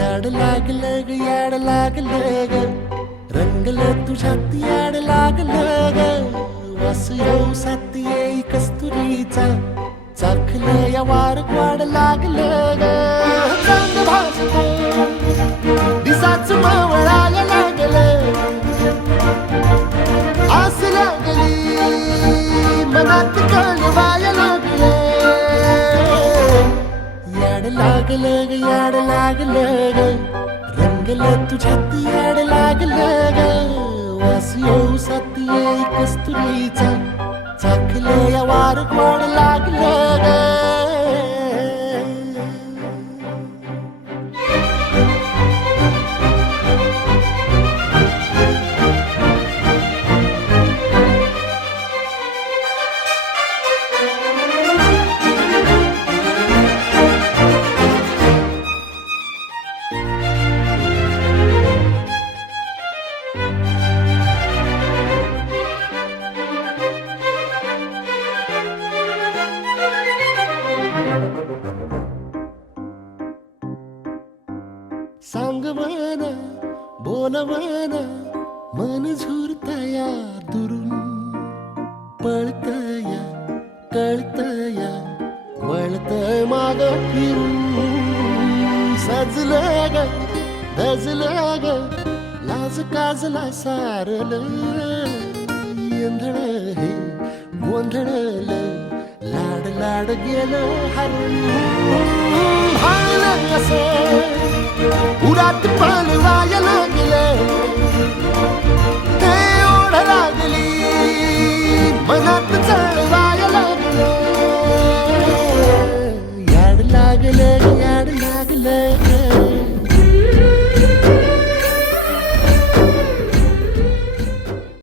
याड लागलं ग याड लागलं ग रंगलं तुझ्यात याड लागलं ग वास येऊ साथ येई कस्तुरीचा चाखलं या वार वाड लागलं ग चांग भाजलं दिसाच मावळायला लागलं आस लागली मनात कळवायला लागलं याड लागलं ग याड लागलं ग रंगलं तुझ्यात याड लागलं ग वास येऊ साथ येई कस्तुरीचा चाखलं या वार गोड लागलं ग सांगवाना बोलवाना मन झुरतया दुरून पळतया कळतया वळतय माग फिरून सजलं ग दजलं ग लाज काजला सारलं येंधळ हे गोंधळलं लाड लाड गेलं हरून भाळलं कसं उरात पळवायला लागलं ते ओढ लागली मनात चळवायला लागलं याड लागलं याड लागलं